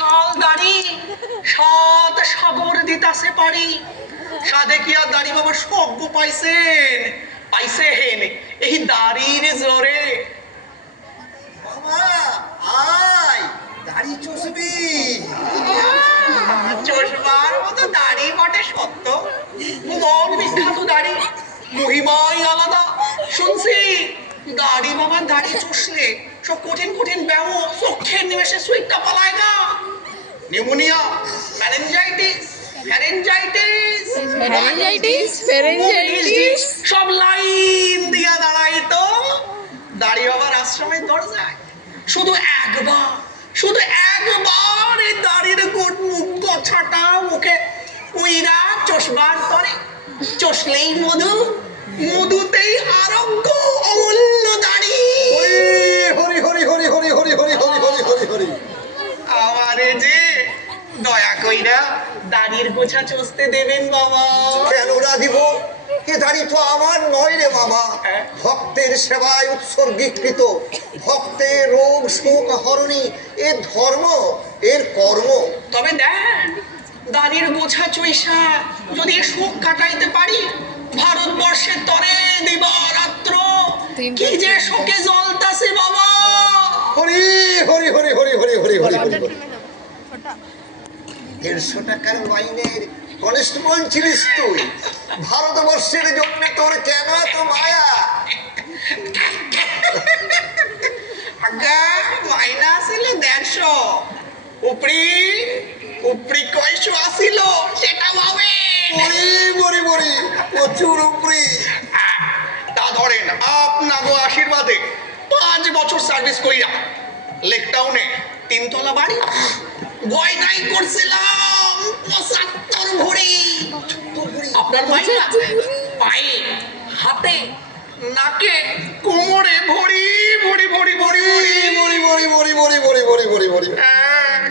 শাল দাড়ি সাত সাগর দিতাছে পারি, সাদে কি আর দাড়ি বাবা সভ্য পাইছেন, পাইছেন এই দাড়ির জোরে। বাবা আয় দাড়ি চষবি। চশমার মতো দাড়ি বটে সত্য, বড় বিখ্যাত দাড়ি, মহিমাই আলাদা। শুনছি দাড়ি বাবার দাড়ি চষলে সব কঠিন কঠিন ব্যামো চোখের নিমেষে সুইটটা পালায় না। নিউমোনিয়া, ফ্যারেঞ্জাইটিস, ফ্যারেঞ্জাইটিস সব লাইন দিয়া দাঁড়াইতো দাড়ি বাবার আশ্রমের দরজায়। শুধু একবার এই দাড়ির গোট মুখ গছাটা মুখে উইরা চশমার পরে চষলেই মধুতেই আরোগ্য অমূল্য দাড়ি। হরি হরি হরি হরি হরি হরি হরি হরি হরি হরি। আমারে যে দয়া কইরা দাড়ির গোছা চষতে দেবেন বাবা। কেন না দিব? এ দাড়ি তো আমার নয় রে বাবা, ভক্তের সেবায় উৎসর্গীকৃত, ভক্তের রোগ শোক হরণী এ ধর্ম, এর কর্ম। তবে দেন দাড়ির গোছা চৈষা যদি শোক কাটাইতে পারি, ভারতবর্ষের তরে দিবারাত্র কি যে শোকে জ্বলতাছে বাবা। হরি হরি হরি হরি হরি হরি হরি হরি হরি। 150 টাকার মাইনের কনস্টেবল ছিলিস তুই, ভারতবর্ষের জন্য তোর কেন এত মায়া? আগা মাইনা আসিল 150, উপরি কয়শো আসিল সেটা ভাবে। বড়ি বড়ি বড়ি প্রচুর উপরি। তা ধরেন আপনাগো আশীর্বাদে 5 বছর সার্ভিস কইরা লেকটাউনে 3 তলা বাড়ি, গয়নাই করছিলাম 75 ভরি। আপনার মাইনা পায়ে হাতে নাকে কোমরে ভরি ভরি ভরি ভরি ভরি বড়ি বড়ি বড়ি বড়ি বড়ি বড়ি বড়ি বড়ি।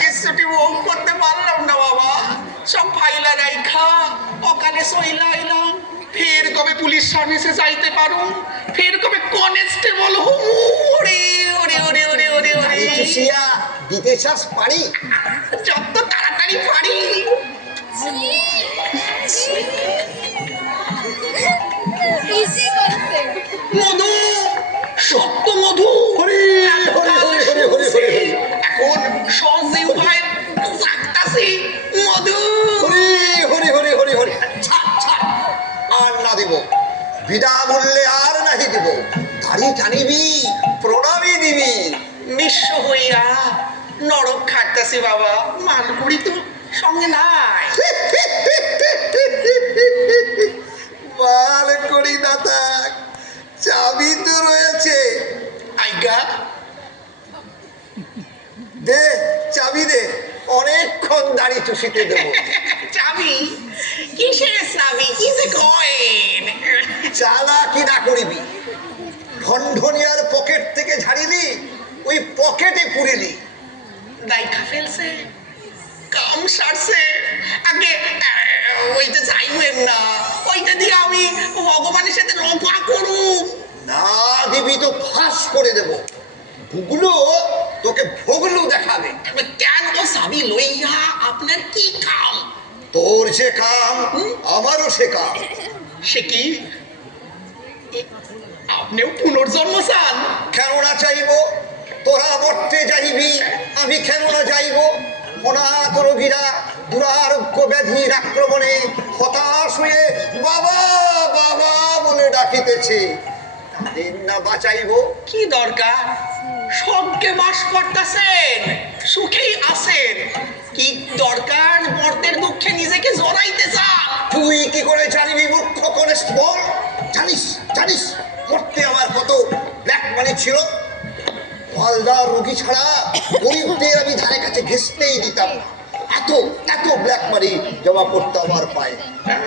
কিছুটি ভোগ করতে পারলাম না বাবা, সব ফাইলা রাইখা অকালে সইলা এলাম। ফের কবে পুলিশ সার্ভিসে যাইতে পারুম, ফের কবে কনস্টেবল হমু। ওরে ওরে ওরে ওরে ওরে দাড়ি ওরে, চুষিয়া দিতে চাস পারি? যত তাড়াতাড়ি পারি। মধু, সত্য মধু। হরি হরি হরি হরি হরি হরি হরি। এখন সহজে উপায় থাকতাছি মধু। হরি হরি হরি হরি হরি। ছাড় ছাড়, আর না দিব, বিনামূল্যে আর নাহি দিব। দাড়ি টানিবি, প্রণামী দিবি। নিঃস্ব হইয়া নরক খাটতাছি বাবা, মালকুড়ি তো সঙ্গে নাই। মাল করি না থাক, চাবি তো রয়েছে। আইগা দে চাবি দে, অনেকক্ষণ দাড়ি চুষিতে দেবো। চাবি? কিসের চাবি? কি যে কয়েন? চালা কি না করিবি, ঢনঢনিয়ার পকেট থেকে ঝাড়িলি, ওই পকেটে পুরিলি। দাইখা ফেলছে, কাম সারছে। আগে ওইটা চাইবেন না, ওইটা দিয়ে আমি ভগবানের সাথে রফা করুম। না দিবি তো ফাঁস করে দেব। ভুগলো তোকে ভুগলু দেখাবে। কেন তো চাবি লইয়া আপনার কি কাম? তোর যে কাম আমারও সে কাম। সে কি? আপনিও পুনর্জন্ম চান? কেন না চাইব? তোরা মরতে যাইবি, আমি কেন না যাইব? অনাথ রোগীরা দুরারোগ্য ব্যাধির আক্রমণে হতাশ হয়ে বাবা বাবা বলে ডাকিতেছে, তাদের না বাঁচাইব? কি দরকার? সবকে বাস করতেছেন, সুখেই আছেন, কি দরকার মর্তের দুঃখে নিজেকে জড়াইতে চান? তুই কি করে জানিবি মূর্খ কনস্টেবল? জানিস জানিস মরতে আমার কত ব্ল্যাক মানি ছিল? মালদার রোগী ছাড়া গরিবদের আমি ধারে কাছে ঘেঁষতেই দিতাম না। এত এত ব্ল্যাক মানি জমা পড়তো আমার পায়ে।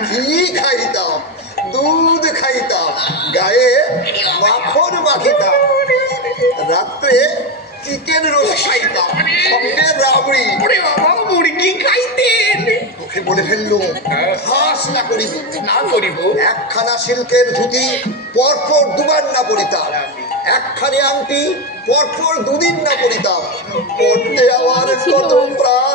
ঘি খাইতাম, দুধ খাইতাম, গায়ে মাখন মাখিতাম, রাত্রে চিকেন রোস্ট খাইতাম, সঙ্গে রাবড়ি। ওরে বাবা, মুরগি খাইতেন? তোকে বলে ফেললুম, হাস না করিবি। না করিব। একখানা সিল্কের ধুতি পরপর দুবার না পরিতাম, একখানি আংটি পরপর দুদিন না পরিতাম। পড়তে আমার কত প্রাণ